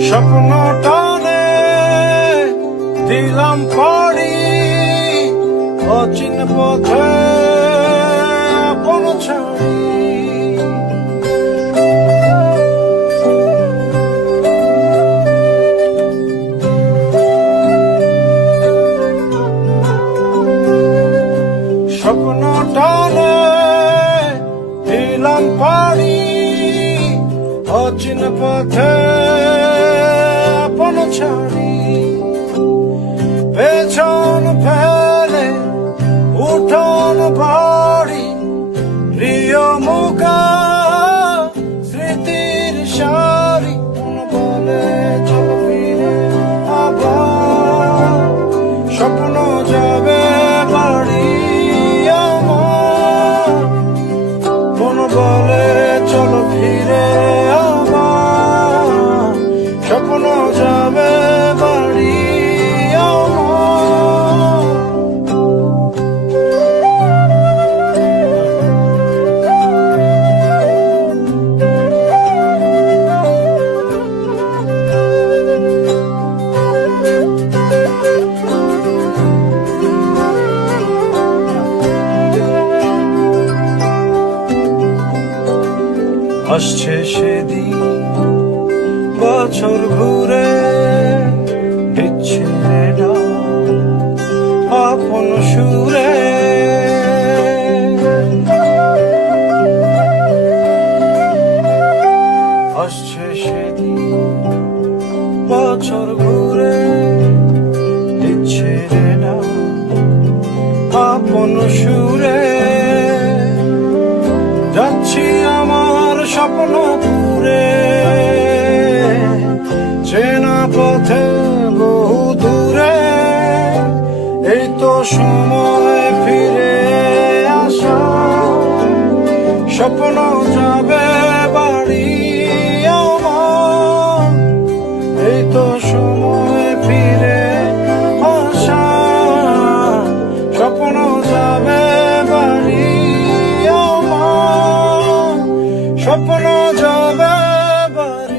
স্বপ্ন টানে দিলাম পাড়ি, অচিন পথে আপন ছাড়ি। স্বপ্ন টানে দিলাম পাড়ি, অচিন পথে আপন ছাড়ি। পেছন ফেলে উঠোন বাড়ি, প্রিয় মুখা স্মৃতির সারি। মন বলে চল ফিরে আবার, স্বপ্ন যাবে বাড়ি আমার। মন বলে চল ফিরে আবার, স্বপ্ন যাবে বাড়ি আমার। আসছে সেদিন বছর ঘুরে, দিচ্ছে না আপন সুরে। আসছে সেদিন বছর ঘুরে, দিচ্ছে না আপন সুরে। যাচ্ছি আমার স্বপ্ন পুরে, চেনা পথে বহু দূরে। এই তো সময় ফিরে আসা, স্বপ্ন যাবে বাড়ি আমার। এই তো সময় ফিরে আসা, স্বপ্ন যাবে বাড়ি আমার। স্বপ্ন যাবে বাড়ি।